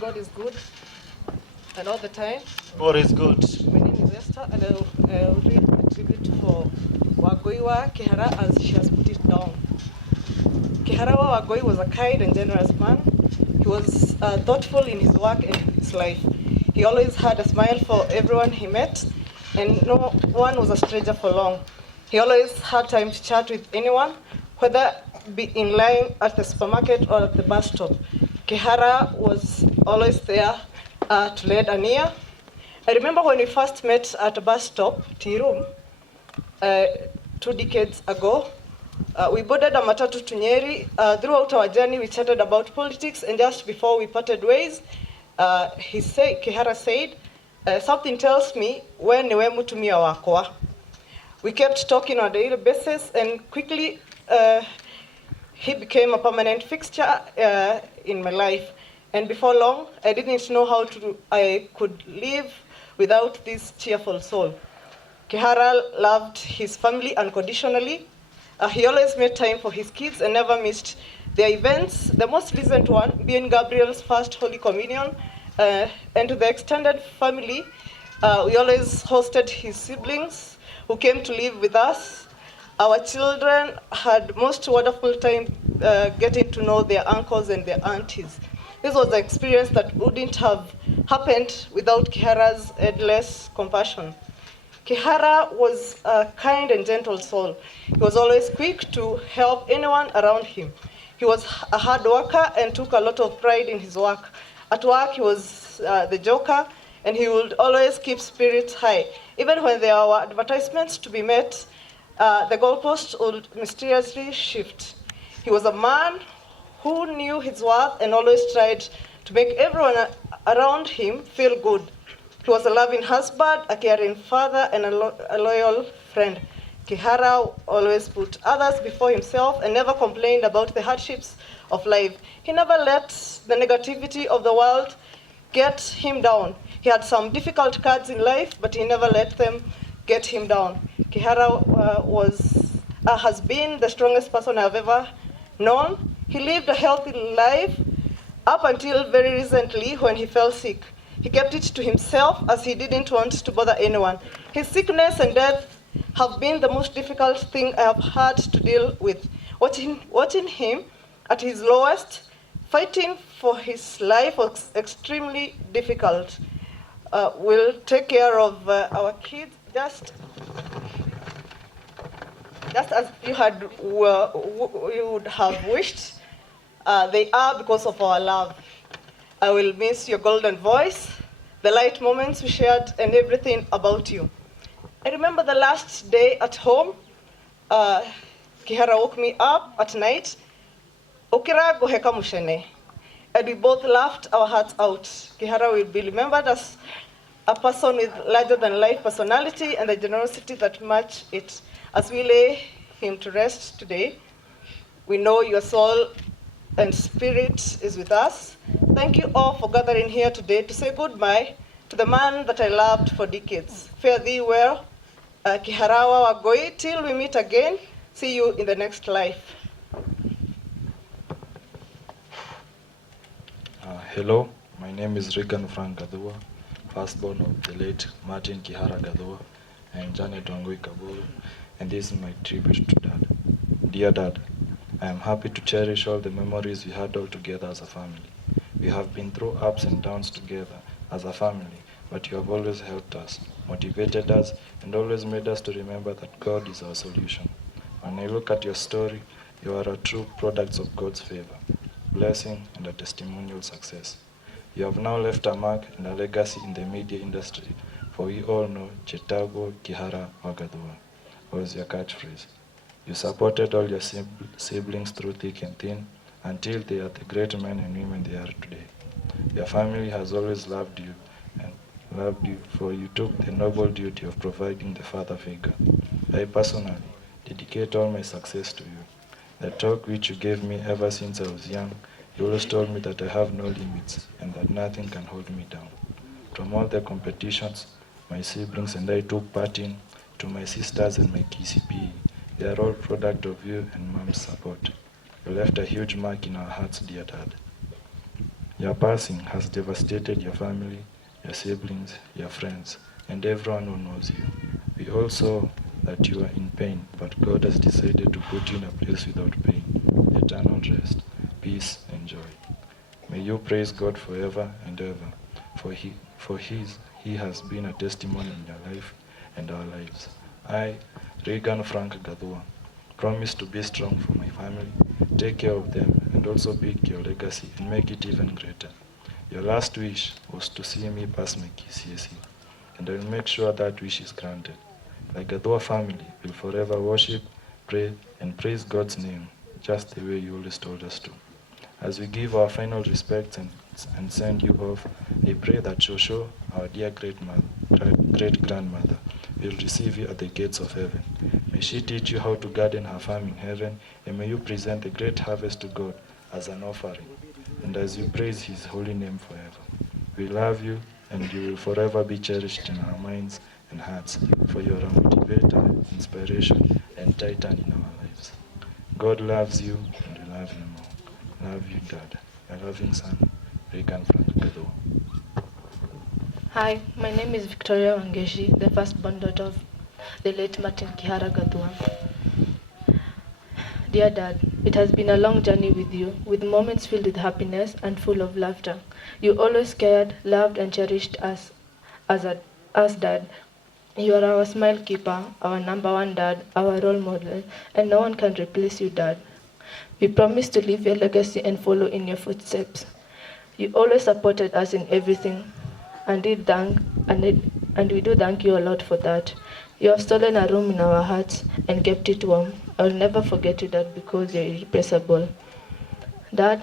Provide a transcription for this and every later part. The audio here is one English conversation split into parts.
God is good, and all the time. God is good. My name is Esther, and I'll read a tribute for Wagoiwa Kihara as she has put it down. Kihara Wagoi was a kind and generous man. He was thoughtful in his work and in his life. He always had a smile for everyone he met, and no one was a stranger for long. He always had time to chat with anyone, whether be in line at the supermarket or at the bus stop. Kihara was always there to lend an ear. I remember when we first met at a bus stop, Tirum, 2 decades ago. We boarded a matatu to Nyeri. Throughout our journey, we chatted about politics, and just before we parted ways, Kihara said, something tells me, we niwe mutumia wakwa. We kept talking on a daily basis, and quickly he became a permanent fixture in my life. And before long, I didn't know how I could live without this cheerful soul. Kihara loved his family unconditionally. He always made time for his kids and never missed their events. The most recent one being Gabriel's first Holy Communion. And to the extended family, we always hosted his siblings who came to live with us. Our children had most wonderful time getting to know their uncles and their aunties. This was an experience that wouldn't have happened without Kihara's endless compassion. Kihara was a kind and gentle soul. He was always quick to help anyone around him. He was a hard worker and took a lot of pride in his work. At work, he was the joker, and he would always keep spirits high. Even when there were advertisements to be met, the goalposts would mysteriously shift. He was a man who knew his worth and always tried to make everyone around him feel good. He was a loving husband, a caring father, and a loyal friend. Kihara always put others before himself and never complained about the hardships of life. He never let the negativity of the world get him down. He had some difficult cards in life, but he never let them get him down. Kihara has been the strongest person I've ever known. He lived a healthy life up until very recently when he fell sick. He kept it to himself as he didn't want to bother anyone. His sickness and death have been the most difficult thing I have had to deal with. Watching him at his lowest, fighting for his life was extremely difficult. We'll take care of our kids just as you would have wished. They are because of our love. I will miss your golden voice, the light moments we shared, and everything about you. I remember the last day at home. Kihara woke me up at night. Okira goheka mushene. And we both laughed our hearts out. Kihara will be remembered as a person with larger-than-life personality and the generosity that match it. As we lay him to rest today, we know your soul and spirit is with us. Thank you all for gathering here today to say goodbye to the man that I loved for decades. Fare thee well, Kihara Wagoi, till we meet again. See you in the next life. Hello, my name is Regan Frank Gadua, firstborn of the late Martin Kihara Gadua and Janet Wangui Kaburu, and this is my tribute to Dad. Dear Dad, I am happy to cherish all the memories we had all together as a family. We have been through ups and downs together as a family, but you have always helped us, motivated us, and always made us to remember that God is our solution. When I look at your story, you are a true product of God's favor, blessing, and a testimonial success. You have now left a mark and a legacy in the media industry, for we all know Chetago Kihara Wagadua was your catchphrase. You supported all your siblings through thick and thin until they are the great men and women they are today. Your family has always loved you, for you took the noble duty of providing the father figure. I personally dedicate all my success to you. The talk which you gave me ever since I was young, you always told me that I have no limits and that nothing can hold me down. From all the competitions my siblings and I took part in, to my sisters and my KCPE, they are all product of you and Mom's support. You left a huge mark in our hearts, dear Dad. Your passing has devastated your family, your siblings, your friends, and everyone who knows you. We all saw that you are in pain, but God has decided to put you in a place without pain, eternal rest, peace, and joy. May you praise God forever and ever, He has been a testimony in your life and our lives. I, Regan Frank Gadua, promise to be strong for my family, take care of them, and also build your legacy and make it even greater. Your last wish was to see me pass my KCSE, and I will make sure that wish is granted. The Gadua family will forever worship, pray, and praise God's name, just the way you always told us to. As we give our final respects and send you off, I pray that Shosho, our dear great-grandmother, will receive you at the gates of heaven. May she teach you how to garden her farm in heaven, and may you present the great harvest to God as an offering, and as you praise His holy name forever. We love you, and you will forever be cherished in our minds and hearts, for you are a motivator, inspiration, and titan in our lives. God loves you, and we love you more. Love you, Dad. Your loving son, Regan Frank Gadua. Hi, my name is Victoria Wangeshi, the firstborn daughter of the late Martin Kihara Gadua. Dear Dad, it has been a long journey with you, with moments filled with happiness and full of laughter. You always cared, loved, and cherished us as Dad. You are our smile keeper, our number one dad, our role model, and no one can replace you, Dad. We promise to live your legacy and follow in your footsteps. You always supported us in everything, and we do thank you a lot for that. You have stolen a room in our hearts and kept it warm. I will never forget you, Dad, because you're irreplaceable. Dad,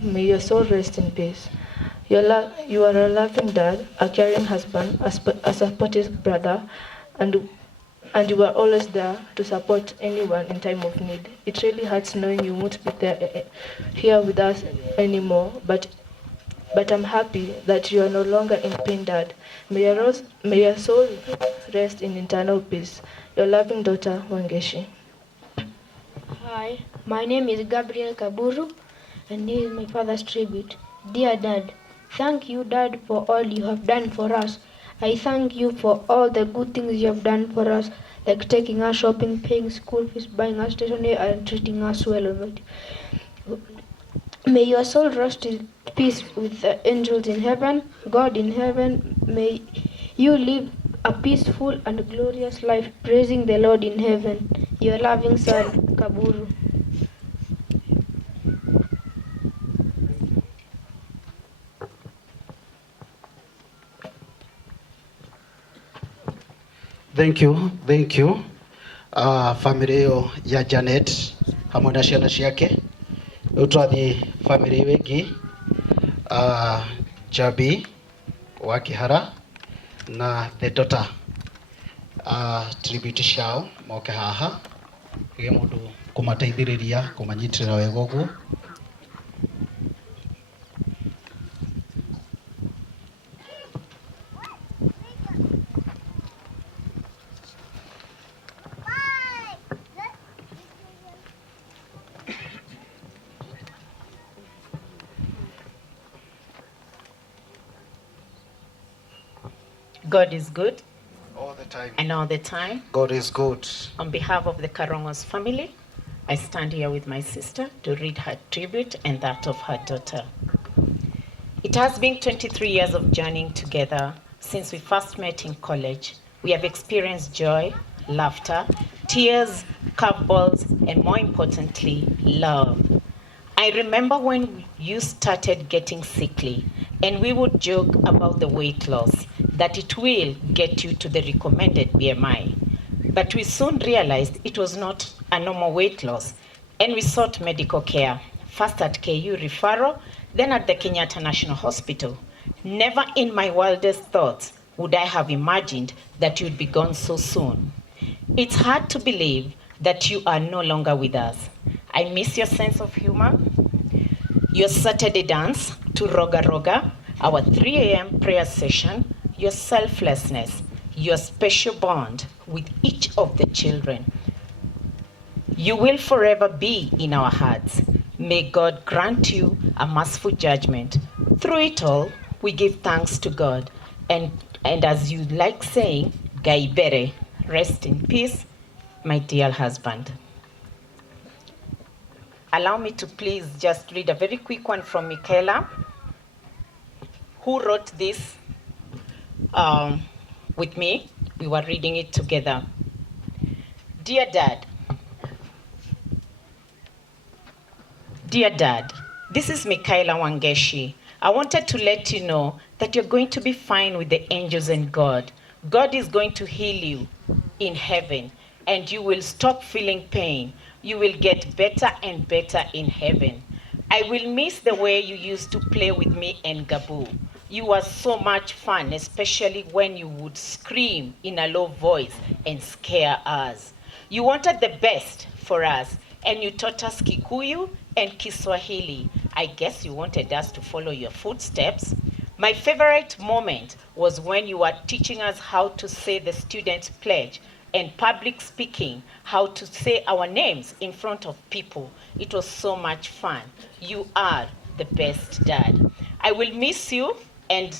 may your soul rest in peace. You are a loving dad, a caring husband, a supportive brother, and you were always there to support anyone in time of need. It really hurts knowing you won't be there here with us anymore, but I'm happy that you are no longer in pain, Dad. May your soul rest in eternal peace. Your loving daughter, Wangeshi. Hi, my name is Gabriel Kaburu, and this is my father's tribute. Dear Dad, thank you, Dad, for all you have done for us. I thank you for all the good things you have done for us, like taking us shopping, paying school fees, buying us stationery, and treating us well. May your soul rest in peace with the angels in heaven. God in heaven, may you live a peaceful and glorious life, praising the Lord in heaven. Your loving son, Kaburu. Thank you. Family yo ya Janet hamwe na ciana ciake. Utwathi family wengi Jabi wa Kihara na the daughter tribute ciao moke haha ge mundu kumateithiriria kumanyitirira wega uguo. God is good. All the time. And all the time. God is good. On behalf of the Karongos family, I stand here with my sister to read her tribute and that of her daughter. It has been 23 years of journeying together since we first met in college. We have experienced joy, laughter, tears, curveballs, and more importantly, love. I remember when you started getting sickly, and we would joke about the weight loss, that it will get you to the recommended BMI. But we soon realized it was not a normal weight loss, and we sought medical care, first at KU referral, then at the Kenyatta National Hospital. Never in my wildest thoughts would I have imagined that you'd be gone so soon. It's hard to believe that you are no longer with us. I miss your sense of humor, your Saturday dance to Roga Roga, our 3 a.m. prayer session, your selflessness, your special bond with each of the children. You will forever be in our hearts. May God grant you a merciful judgment Through it all, we give thanks to God. And as you like saying, Gaibere, rest in peace, my dear husband. Allow me to please just read a very quick one from Michaela, who wrote this with me. We were reading it together. Dear Dad, this is Michaela Wangeshi. I wanted to let you know that you're going to be fine with the angels and God. God is going to heal you in heaven, and you will stop feeling pain. You will get better and better in heaven. I will miss the way you used to play with me and Gabu. You were so much fun, especially when you would scream in a low voice and scare us. You wanted the best for us, and you taught us Kikuyu and Kiswahili. I guess you wanted us to follow your footsteps. My favorite moment was when you were teaching us how to say the student's pledge and public speaking, how to say our names in front of people. It was so much fun. You are the best dad. I will miss you, and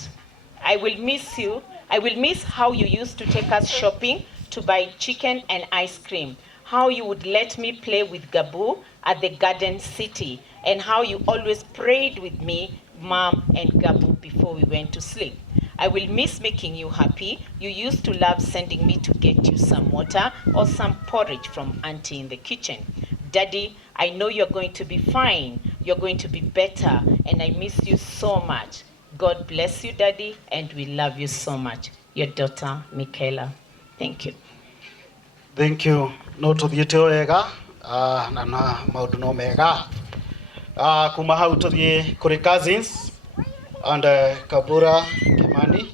I will miss how you used to take us shopping to buy chicken and ice cream, how you would let me play with Gabu at the Garden City, and how you always prayed with me, Mom, and Gabu before we went to sleep. I will miss making you happy. You used to love sending me to get you some water or some porridge from Auntie in the kitchen. Daddy, I know you're going to be fine. You're going to be better, and I miss you so much. God bless you, Daddy, and we love you so much. Your daughter, Michaela. Thank you. Thank you. No tuthiete wega na maundu no mega. Kuma hau tuthie kuri cousins and Kabura Kimani.